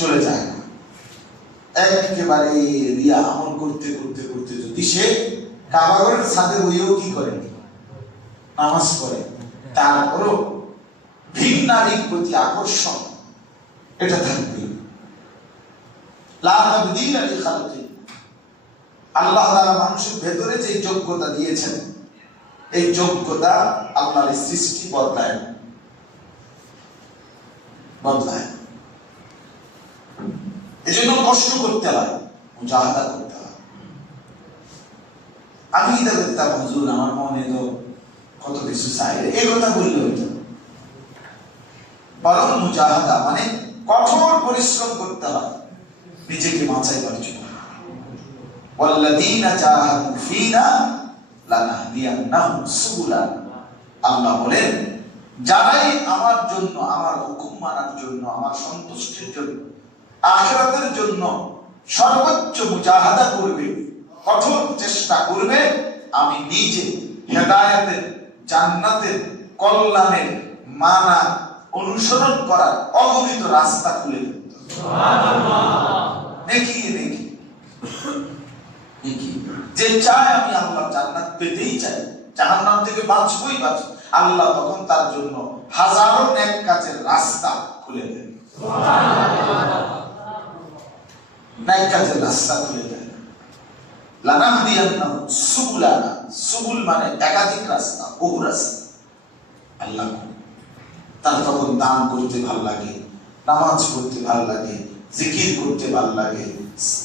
চলে যায় না একেবারে রিয়া আমল করতে করতে করতে যদি সে কাবাগরের সাথে হইয়েও কি করে নামাজ পড়ে তারপরও ভিন নারীর প্রতি আকর্ষণ, এটা থাকবে আল্লাহ তাআলা মানুষের ভেতরে যে যোগ্যতা দিয়েছেন, এই যোগ্যতা আল্লাহর সৃষ্টি বদলায়। বদলায়। এজন্য কষ্ট করতে হয় মুজাহাদা করতে হয় আমি এটা করতাম হুজুর আমার মনে তো কত কিছু চাই এই কথা বললে হইতো বরং মুজাহাদা মানে কঠোর পরিশ্রম করতে হয় নিজেকে বাঁচাইবার জন্য والذين جاهدوا فينا لنهدينهم سبلنا আল্লাহ বলেন যারাই আমার জন্য আমার হুকুম মানার জন্য আমার সন্তুষ্টির জন্য আখিরাতের জন্য সর্বোচ্চ মুজাহাদা করবে কঠোর চেষ্টা করবে আমি নিজে হেদায়েতের জান্নাতের কল্যাণের মানা অনুসরণ করার অগণিত রাস্তা খুলে দেব নেকি নেকি? নেকি? যে চায় আমি আল্লাহ জান্নাত পেতেই চাই জাহান্নাম থেকে বাঁচবই বাঁচব আল্লাহ তখন তার জন্য হাজারো নেক কাজের রাস্তা খুলে দেন। রাস্তা খুলে সুবুলানা সুবুল মানে একাধিক রাস্তা, বহু রাস্তা। আল্লাহ তার তখন দান করতে ভালো লাগে, নামাজ পড়তে ভালো লাগে, জিকির করতে ভালো লাগে,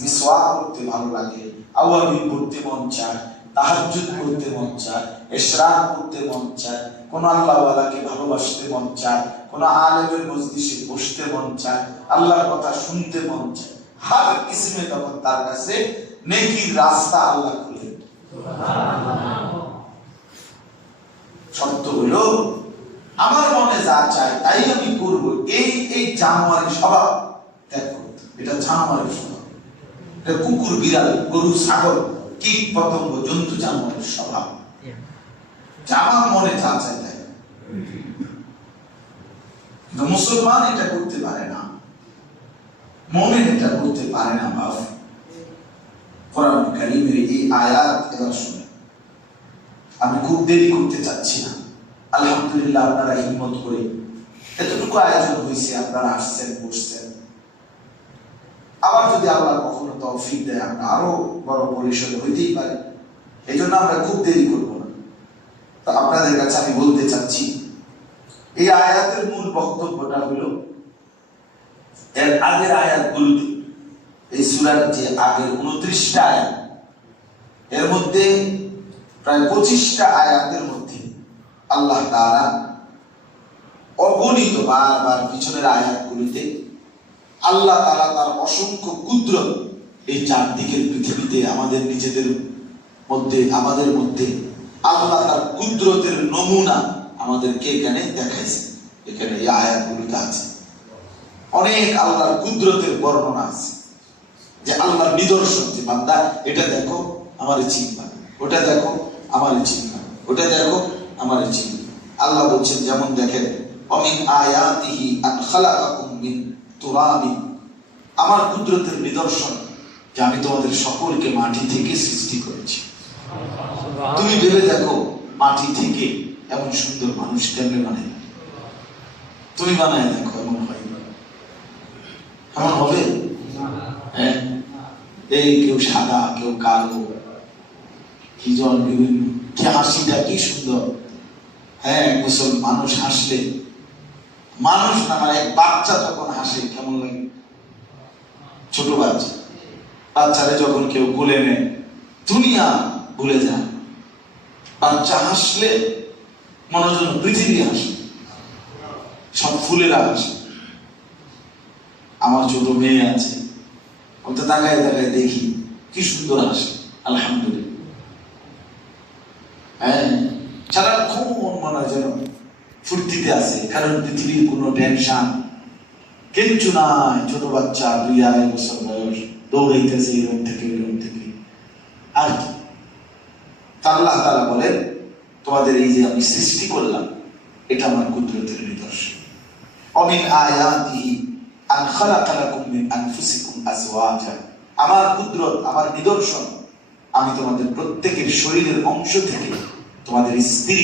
মিসওয়াক করতে ভালো লাগে আওয়াবিল পড়তে মন চায়, তাহাজ্জুদ করতে মন চায়, ইশরাক করতে মন চায়, কোন আল্লাহওয়ালাকে ভালোবাসতে মন চায়, কোন আলেমের মজলিসে বসতে মন চায়, আল্লাহর কথা শুনতে মন চায়। হার কিসিমে তখন তার কাছে নেকির রাস্তা আল্লাহ খুলে। শর্ত হলো আমার মনে যা চাই তাই আমি করব। এই এই জানোয়ারের স্বভাব ত্যাগ করতে। এটা জানোয়ারের স্বভাব কুকুর, বিড়াল, গরু, ছাগল, কীট, পতঙ্গ, জন্তু জানোয়ারের স্বভাব যে আমার মনে যা চাই তাই। মুসলমান এটা করতে পারে না। মনে এটা করতে পারে না বাবা কোরআন কারিমের এই আয়াত এবার শুনে আমি খুব দেরি করতে চাচ্ছি না। আলহামদুলিল্লাহ আপনারা হিম্মত করে এতটুকু আয়োজন হয়েছে, আপনারা আসছেন, বসছেন। আবার যদি আল্লাহ কখনো তৌফিক দেয়, আমরা আরও বড় পরিসরে হইতেই পারে। এই জন্য আমরা খুব দেরি করব না। তো আপনাদের কাছে আমি বলতে চাচ্ছি, এই আয়াতের মূল বক্তব্যটা হলো এর আগের আয়াতগুলোতে এই সুরার যে আগের উনত্রিশটা আয়াত, এর মধ্যে প্রায় পঁচিশটা আয়াতের মধ্যে আল্লাহ তারা অগণিত বারবার পিছনের আয়াতগুলিতে আল্লাহ তারা তার অসংখ্য কুদরত এই চারদিকের পৃথিবীতে আমাদের নিজেদের মধ্যে, আমাদের মধ্যে আল্লাহ তার কুদরতের নমুনা আমাদেরকে এখানে দেখাইছে। এখানে এই আয়াতগুলিতে আছে। অনেক আল্লাহর কুদরতের বর্ণনা আছে। যে আল্লাহর নিদর্শন যে বান্দা এটা দেখো আমার চিন্তা ওটা দেখো আমার চিন্তা ওটা দেখো আমার চিন্তা আল্লাহ বলছেন যেমন দেখেন অমিন আয়াতিহি আন খালাকাকুম মিন তুরাবিন আমার কুদরতের নিদর্শন যে আমি তোমাদের সকলকে মাটি থেকে সৃষ্টি করেছি। তুমি ভেবে দেখো মাটি থেকে এমন সুন্দর মানুষ কেমনে বানায়? তুমি বানায় দেখো। এমন হবে। হ্যাঁ। এই কেউ সাদা, কেউ কালো, কি জন বিভিন্ন। কি হাসিটা, কি সুন্দর। হ্যাঁ এক বছর মানুষ হাসলে, মানুষ না মানে এক বাচ্চা যখন হাসে, কেমন লাগে? ছোট বাচ্চা। বাচ্চারে যখন কেউ কোলে নেয়, দুনিয়া ভুলে যায়। বাচ্চা হাসলে মনে হয় যেন পৃথিবী হাসে। সব ফুলেরা হাসে। আমার ছোট মেয়ে আছে। ওটা তাকায় তাকায় দেখি কি সুন্দর হাসে। আলহামদুলিল্লাহ। হ্যাঁ সারাক্ষণ মনে হয় যেন ফুর্তিতে আছে, কারণ পৃথিবীর কোনো টেনশন কিচ্ছু নাই। ছোট বাচ্চা, দুই আড়াই বছর বয়স, দৌড়াইতেছে থেকে থেকে। আর কি? আল্লাহ তাআলা বলেন, তোমাদের এই যে আমি সৃষ্টি করলাম, এটা আমার কুদরতের নিদর্শন। অমিন আয়াতিহি আন খালাকা লাকুম মিন আনফুসিকুম আজওয়াজা। আমার কুদরত আমার নিদর্শন আমি তোমাদের প্রত্যেকের শরীরের অংশ থেকে তোমাদের স্ত্রী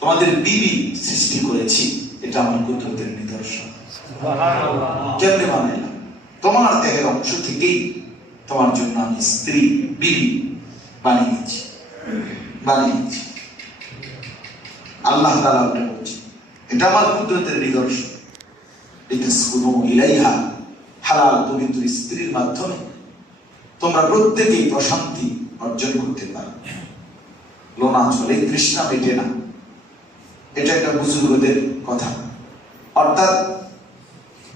তোমাদের বিবি সৃষ্টি করেছি। এটা আমার কুদরতের নিদর্শন। কেমনে বানাইলাম তোমার দেহের অংশ থেকেই তোমার জন্য আমি স্ত্রী বিবি বানিয়েছি। বানিয়েছি। আল্লাহ ওটা বলছে এটা আমার কুদরতের নিদর্শন। ইলাইহা, হালাল পবিত্র স্ত্রীর মাধ্যমে তোমরা প্রত্যেকেই প্রশান্তি অর্জন করতে পারো। লোনা চলে তৃষ্ণা মেটে না। এটা একটা বুজুর্গদের কথা। অর্থাৎ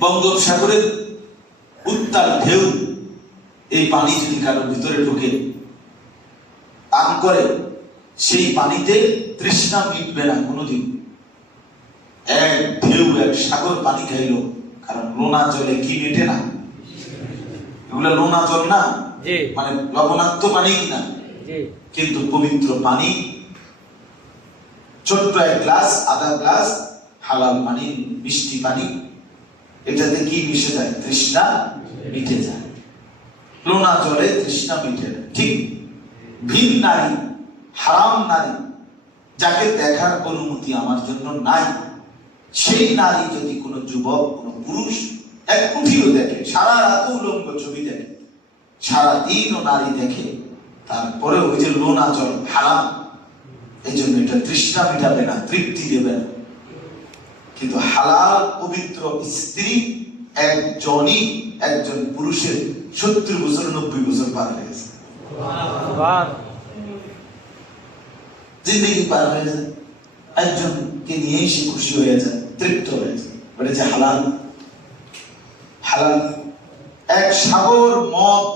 বঙ্গোপসাগরের উত্তাল ঢেউ, এই পানি যদি কারোর ভিতরে ঢুকে পান করে সেই পানিতে তৃষ্ণা মিটবে না কোনোদিন। এক ঢেউ এক সাগর পানি খাইলো। কারণ লোনা জলে কি মেটে না? এগুলো লোনা জল না? মানে লবণাক্ত পানি কিনা? কিন্তু পবিত্র পানি ছোট্ট এক গ্লাস আধা গ্লাস হালাল পানি মিষ্টি পানি এটাতে কি মিশে যায়? তৃষ্ণা মিটে যায়। লোনা জলে তৃষ্ণা মিটে না ঠিক ভিন নারী হারাম নারী যাকে দেখার অনুমতি আমার জন্য নাই। সেই নারী যদি কোনো যুবক কোনো পুরুষ এক কুঠিও দেখে সারা রাত উলঙ্গ ছবি দেখে সারা দিনও নারী দেখে তারপরে ওই যে লোনা জল হারাম এই জন্য এটা তৃষ্ণা মিটাবে না তৃপ্তি দেবে না। কিন্তু হালাল পবিত্র স্ত্রী একজনই একজন পুরুষের সত্তর বছর নব্বই বছর পার হয়ে গেছে। জিন্দগি পার হয়ে যায়। একজনকে নিয়েই সে খুশি হয়ে যায়, তৃপ্ত হয়ে যায়। যে, হালাল। হালাল। এক সাগর মদ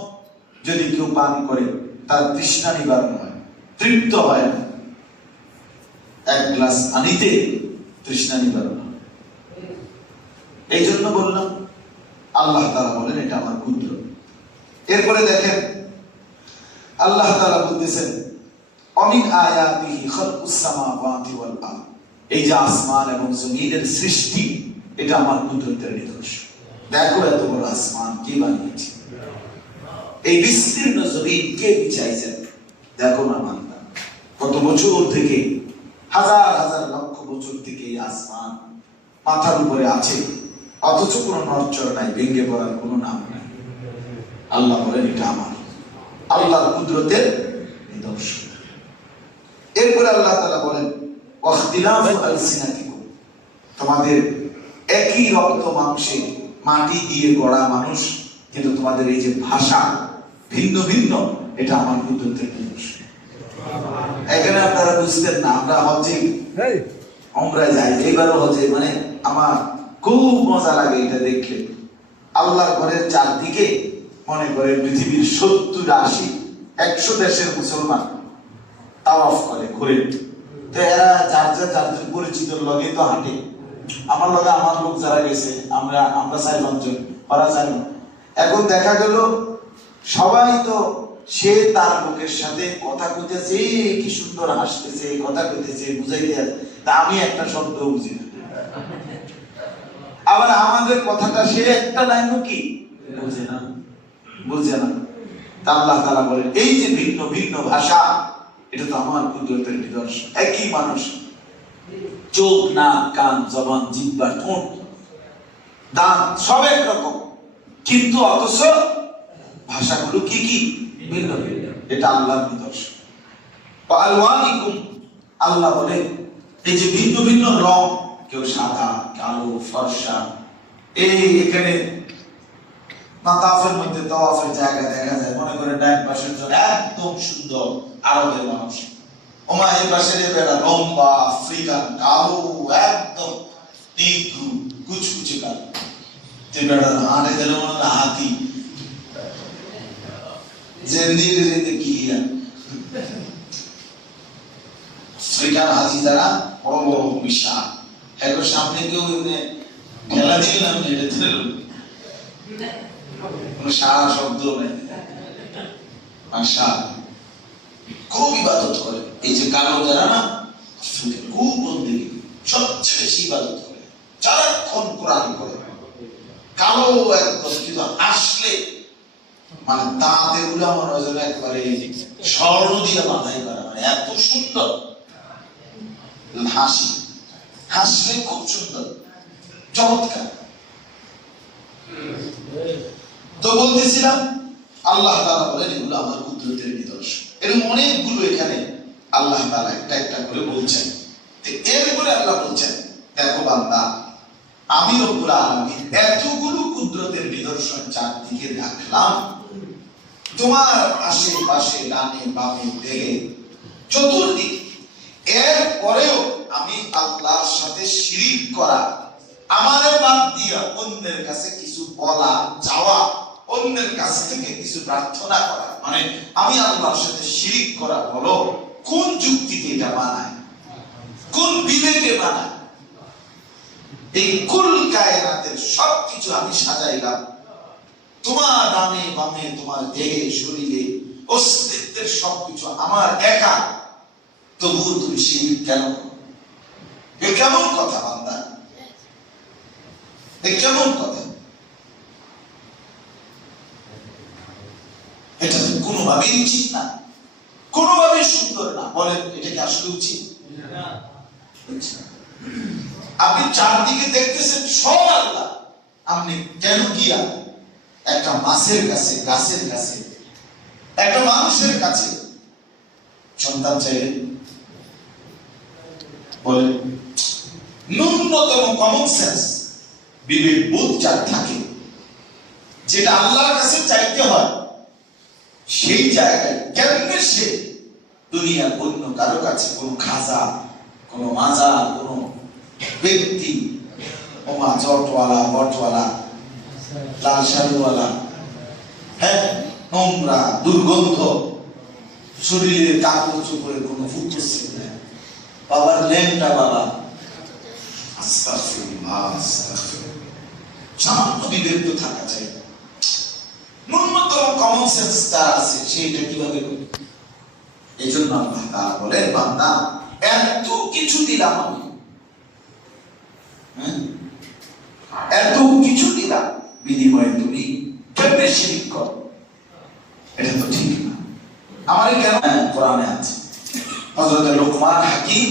যদি কেউ পান করে, তার তৃষ্ণা নিবারণ হয়, তৃপ্ত হয় এক গ্লাস আনিতে তৃষ্ণা নিবারণ হয়। এই জন্য বললাম, আল্লাহ তারা বলেন, এটা আমার ক্ষুদ্র এরপরে দেখেন, আল্লাহ তারা বলতেছেন এই যে আসমান এবং সৃষ্টি, এটা আমার দেখো এত বড় আসমান, কে এই বিস্তীর্ণ কে দেখো না কত বছর থেকে, হাজার হাজার লক্ষ বছর থেকে এই আসমান মাথার উপরে আছে। অথচ কোনো নড়চড় নাই, ভেঙে পড়ার কোনো নাম নাই। আল্লাহ বলেন, এটা আমার, আল্লাহর কুদরতের নিদর্শন। এরপরে আল্লাহ তাআলা বলেন তোমাদের একই রক্ত মাংসে মাটি দিয়ে গড়া মানুষ কিন্তু তোমাদের এই যে ভাষা ভিন্ন ভিন্ন এটা আমার কুদরতের এখানে আপনারা বুঝতেন না আমরা হজে আমরা যাই এইবারও হজে মানে আমার খুব মজা লাগে এটা দেখলে। আল্লাহর ঘরের চারদিকে মনে করে পৃথিবীর সত্তর আশি একশো দেশের মুসলমান। তাওয়াফ করে, ঘুরে। তো এরা যার যার যার পরিচিত লগে তো হাঁটে। আমার লগে আমার লোক যারা গেছে, আমরা আমরা চার পাঁচজন, ওরা চার এখন দেখা গেল, সবাই তো সে তার লোকের সাথে কথা কইতেছে কি সুন্দর হাসতেছে কথা কইতেছে, বুঝাইতে। তা আমি একটা শব্দ বুঝি না। আবার আমাদের কথাটা সে একটা লাইন কি? বুঝে না। বুঝে না। তা আল্লাহ তাআলা বলেন, এই যে ভিন্ন ভিন্ন ভাষা এটা তো আমার কুদরতের নিদর্শন। একই মানুষ। চোখ, নাক, কান, জবান জিহ্বা ঠোঁট। দাঁত, সব একরকম। কিন্তু অথচ ভাষাগুলো কি কি? ভিন্ন ভিন্ন। এটা আল্লাহর নিদর্শন। আল্লাহ বলে, এই যে ভিন্ন ভিন্ন রং, কেউ সাদা, কালো, ফর্সা, এই এখানে মাতাফের মধ্যে তওয়াফের জায়গা দেখা যায়। মনে করে ডান পাশের জন্য একদম সুন্দর। আরবের মানুষ। ওমা লম্বা আফ্রিকান কালো, একদম নিগ্রু কুচকুচে কালো। তে বেড়া হাঁটে হাতি। যে নীল রেতে কি আফ্রিকান হাতি বড় বড় বিশাল একবার সামনে কেউ আমি এটা কোনো সারা শব্দ নেই। ভাষা খুব ইবাদত করে। এই যে কালো যারা না খুব বন্দিগি। সবচেয়ে বেশি ইবাদত করে। সারাক্ষণ কোরআন করে কালো একদম কিন্তু আসলে মানে দাঁতে উলা মনে একবারে স্বর্ণ দিয়ে বাঁধাই করা মানে এত সুন্দর। হাসি। হাসলে খুব সুন্দর। চমৎকার। তো বলতেছিলাম, আল্লাহ তাআলা বলেন এগুলো আমার কুদরতের এরকম অনেকগুলো এখানে আল্লাহ তাআলা একটা একটা করে বলছেন। এরপরে আল্লাহ বলছেন, দেখো বান্দা, আমি রব্বুল আলামিন এতগুলো কুদরতের নিদর্শন চারদিকে রাখলাম। তোমার আশেপাশে ডানে বামে দেহে চতুর্দিক এর পরেও আমি আল্লাহর সাথে শিরিক করা, আমারে বাদ দিয়া অন্যের কাছে কিছু বলা, যাওয়া অন্যের কাছ থেকে কিছু প্রার্থনা করা। মানে আমি আল্লাহর সাথে শিরিক করা বলো কোন যুক্তিতে এটা বানায় কোন বিবেকে বানায় এই কুল কায়নাতের সবকিছু আমি সাজাইলাম। তোমার ডানে বামে, তোমার দেহে, শরীরে, অস্তিত্বের সবকিছু আমার একা। তবুও তুমি শিরিক কেন? এ কেমন কথা বান্দা? এ কেমন কথা? এটা কোনোভাবেই উচিত না। কোনোভাবেই সুন্দর না। বলেন, এটা কি আসলে উচিত? আপনি চারদিকে দেখতেছেন সব আল্লাহ। আপনি কেন গিয়া একটা মাছের কাছে, গাছের কাছে, একটা মানুষের কাছে সন্তান চাইলেন। বলেন, ন্যূনতম কমন সেন্স বিবেক, বোধ যার থাকে, যেটা আল্লাহর কাছে চাইতে হয় সেই জায়গায় কেমনে সে দুনিয়ার অন্য কারও কাছে কোনো খাজা কোনো মাজা কোনো ব্যক্তি ওমা জটওয়ালা বটওয়ালা লাল শাড়িওয়ালা হ্যাঁ নোংরা দুর্গন্ধ শরীরের কাপড় চোপড়ে কোনো ফুটছে না। বাবার লেনটা বাবা। আস্তাগফিরুল্লাহ, আস্তাগফিরুল্লাহ। সামান্য বিবেক তো থাকা চাই। ন্যূনতম কমন সেন্স তার আছে সেইটা কীভাবে করবে? এই জন্য তাআলা বলেন বান্দা এত কিছু দিলাম আমি। হ্যাঁ? এত কিছু দিলাম বিনিময়ে তুমি কেমনে শিরিক করো? এটা তো ঠিক না। আমার কেন? হ্যাঁ, কোরআনে আছে। হযরত লোকমান হাকিম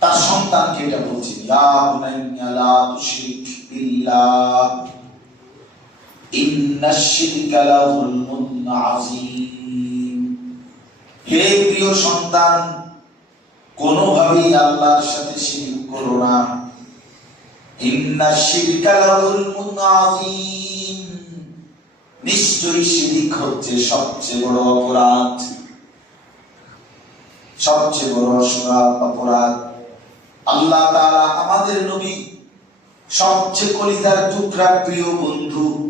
তার সন্তানকে এটা বলছেন ইয়া বুনাইয়া লা তুশরিক বিল্লাহ। হে প্রিয় সন্তান, কোনোভাবেই আল্লাহর সাথে শিরিক করো না। নিশ্চয়ই শিরিক হচ্ছে সবচেয়ে বড় অপরাধ। সবচেয়ে বড় অসুরাধ অপরাধ। আল্লাহ তাআলা আমাদের নবী সবচেয়ে কলিজার টুকরা প্রিয় বন্ধু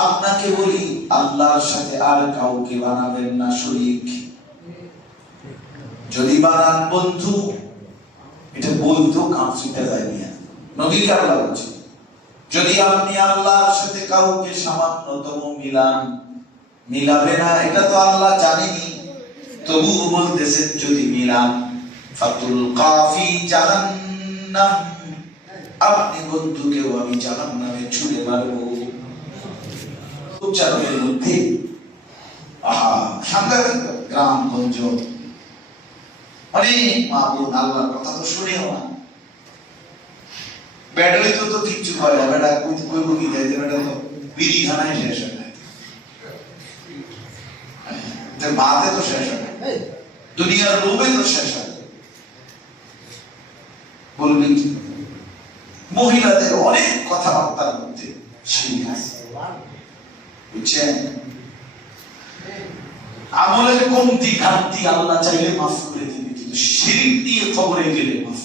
আপনাকে বলি, আল্লাহর সাথে আর কাউকে বানাবেন না শরীক। যদি বানান বন্ধু, এটা বলতেও কাঁপছিটা যায় না নবীকে আল্লাহ বলছে, যদি আপনি আল্লাহর সাথে কাউকে সামান্যতম মিলান, মিলাবে না, এটা তো আল্লাহ জানেনি। তবুও বলতেছেন, যদি মিলান, ফাতুল কাফি জাহান্নাম। আপনি বন্ধুকেও আমি জাহান্নামে ছুড়ে মারবো। উচ্চারণের মধ্যে আহা সাংঘাতিক গ্রাম গঞ্জ। অনেক মা বোন আল্লাহর কথা তো শুনেও না। ব্যাটারি তো তো কিচ্ছু হয় না বেটা কই যাইতে বেটা তো বিড়ি খানায় শেষ হয় না। তো বাতে তো শেষ হয় দুনিয়ার লোভে তো শেষ হয় বলবি কি? মহিলাদের অনেক কথাবার্তার মধ্যে শিরিক বুঝছেন? আমলের কমতি, ঘাটতি আল্লাহ চাইলে মাফ করে দিবে, কিন্তু শিরিক দিয়ে খবরে গেলে মাফ।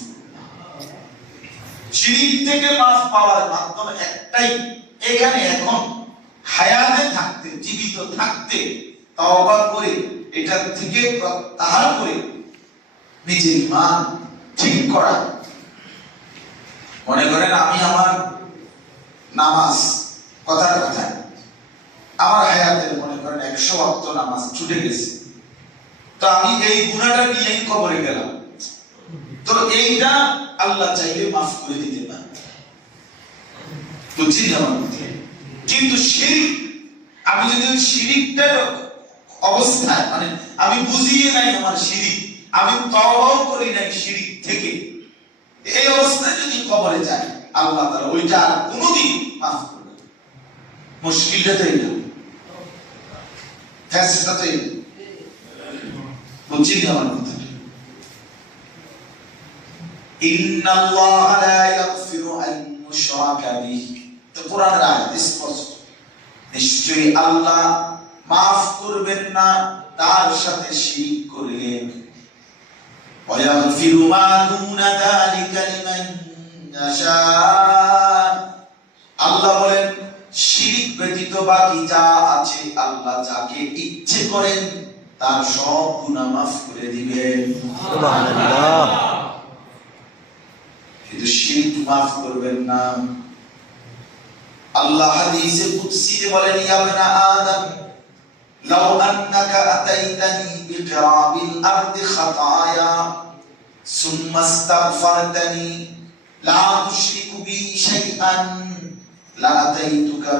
শিরিক থেকে মাফ পাওয়ার মাধ্যম একটাই, এখানে এখন হায়াতে থাকতে, জীবিত থাকতে, তওবা করে, এটা থেকে প্রত্যাহার করে নিজের ইমান ঠিক করা। মনে করেন আমি আমার নামাজ কথার কথা। আমার হায়াতের মনে করেন একশো অক্ত নামাজ ছুটে গেছে তো আমি এই গুণাটা নিয়েই কবরে গেলাম তো এইটা আল্লাহ চাইলে মাফ করে দিতে পারে আমার? কিন্তু শিরিক, আমি যদি শিরিকটার অবস্থায় মানে আমি বুঝিয়ে নাই আমার শিরিক, আমি তওবাও করি নাই শিরিক থেকে, এই অবস্থায় যদি কবরে যায় আল্লাহ তাআলা ওইটা আর কোনোদিন মাফ করবে না। মুশকিলটা তো এইটা ফ্যাসটা তো এইটা বুঝছি আমার কথা إن الله لا يغفر أن يشرك به তো কোরআনের আয়াত স্পষ্ট নিশ্চয়ই আল্লাহ মাফ করবেন না তার সাথে শিরিক করলে ويغفر ما دون ذلك لمن يشاء আল্লাহ বলেন শিরিক ব্যতীত বাকি যা আছে আল্লাহ যাকে ইচ্ছে করেন তার সব গুনাহ মাফ করে দিবেন। সুবহানাল্লাহ। কিন্তু শিরিক মাফ করবেন না। আল্লাহ হাদিসে কুদসিতে বলেন ইয়া ইবনা আদম লাউ আন্নাকা আতাইতানি বিকিরাবিল আরদি খাতায়া সুম্মা ইস্তাগফারতানি লা তুশরিকু বি শাইআন। লা আতাইতুকা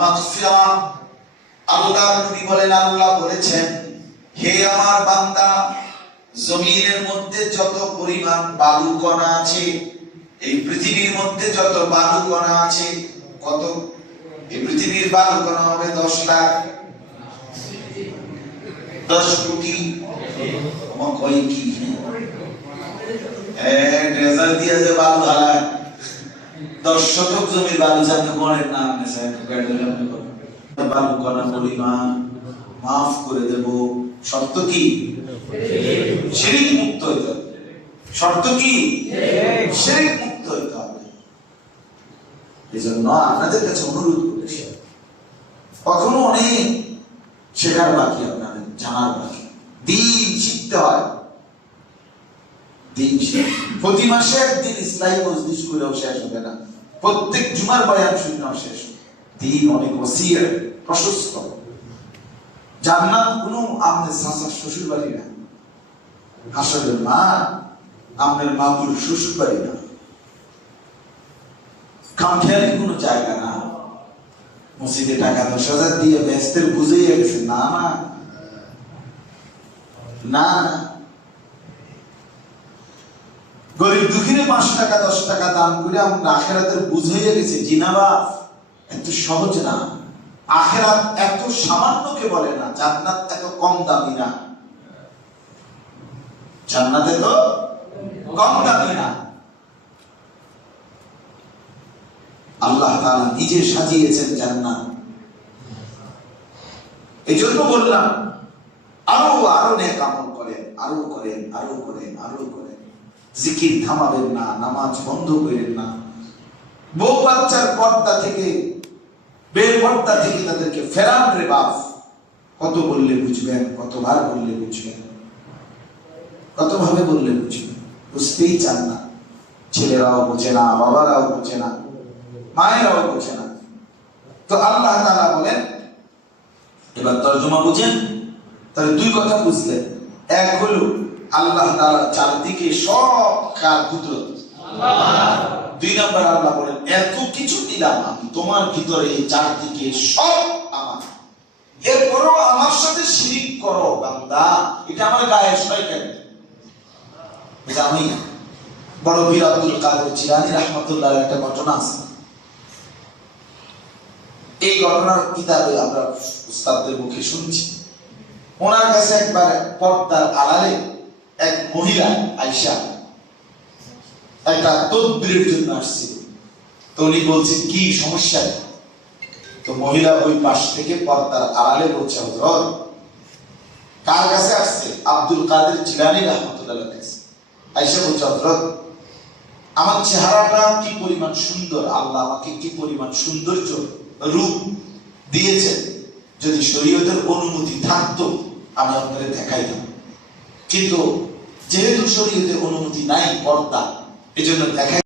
মাগফিরা। আল্লাহ নবী বলেন, আল্লাহ বলেছেন, হে আমার বান্দা, জমিনের মধ্যে যত পরিমাণ বালু কণা আছে, এই পৃথিবীর মধ্যে যত বালু কণা আছে, কত? এই পৃথিবীর বালু কণা হবে দশ লাখ। দশ কোটি? কয় কি? এক রেজাল্ট দিয়ে যে বালু হালায় দশ শতক জমির বালু যাতে গণের নাম নেছে বালু কণা পরিমাণ মাফ করে দেব। শর্ত কি? শিরিক মুক্ত হইতে শর্ত কি? শিরিক মুক্ত হইতে হবে। এই আপনাদের কাছে অনুরোধ করেছি। কখনো অনেক শেখার বাকি, আপনাদের জানার বাকি। দিন শিখতে হয়। দিন প্রতি মাসে একদিন ইসলামী মজলিস করেও শেষ হবে না। প্রত্যেক জুমার বয়ান শুনেও শেষ দিন অনেক ওসিয়ার প্রশস্ত। জান্নাত কোনো শ্বশুর বাড়ি না। আসলে মা শ্বশুর বাড়ি না। কোনো জায়গা না। মসজিদে টাকা দশ হাজার দিয়ে ব্যস্তের বুঝেই গেছে, না না না। গরিব দুঃখীরে পাঁচশো টাকা, দশ টাকা দান করে আমরা আখেরাতের বুঝাইয়া গেছে জিনাবা এত সহজ না। আখেরাত এত সামান্যকে বলে না, জান্নাত এত কম দামি না। কম দামি না। আল্লাহ তাআলা নিজে সাজিয়েছেন জান্নাত। এই জন্য বললাম, আরও আরও নেক আমল করেন, আরও করেন আরও করেন আরও করেন। জিকির থামাবেন না, নামাজ বন্ধ করেন না। বউ বাচ্চার পর্দা থেকে বেপর্দা থেকে তাদেরকে ফেরান রে বাপ। কত বললে বুঝবেন, কতবার বললে বুঝবেন। কতভাবে বললে বুঝবেন? বুঝতেই চান না। ছেলেরাও বোঝে না, বাবারাও বোঝে না, মায়েরাও বোঝে না। তো আল্লাহ তাআলা বলেন, এবার তর্জমা বুঝেন? তাহলে দুই কথা বুঝলেন। এক হলো আল্লাহ তাআলা চারদিকে সব কার কুদরত? দুই নম্বর আল্লাহ বলেন, এত কিছু দিলাম আমি, তোমার ভিতরে চারদিকে সব আমার। এরপরও আমার সাথে শিরিক করো, বান্দা। এটা আমার গায়ে সয় কেন? আমি বড় বীর আব্দুল কাদের জিলানি রহমতুল্লাহ একটা ঘটনা আছে। এই ঘটনার কিতাবে আমরা উস্তাদদের মুখে শুনছি। ওনার কাছে একবার পর্দার আড়ালে এক মহিলা আইসা একটা জন্য তো উনি বলছেন, কি সমস্যা? তো মহিলা ওই পাশ থেকে পর্দার আড়ালে বলছে হজরত কার কাছে আসছে? আব্দুল কাদের জিলানি রহমতুল্লাহ কাছে আইসা বলছে হজরত আমার চেহারাটা কি পরিমাণ সুন্দর? আল্লাহ আমাকে কি পরিমাণ সৌন্দর্য রূপ দিয়েছেন? যদি শরীয়তের অনুমতি থাকতো, আমি আপনাদের দেখাইতাম। কিন্তু যেহেতু শরীয়তে অনুমতি নাই পর্দা এজন্য দেখাই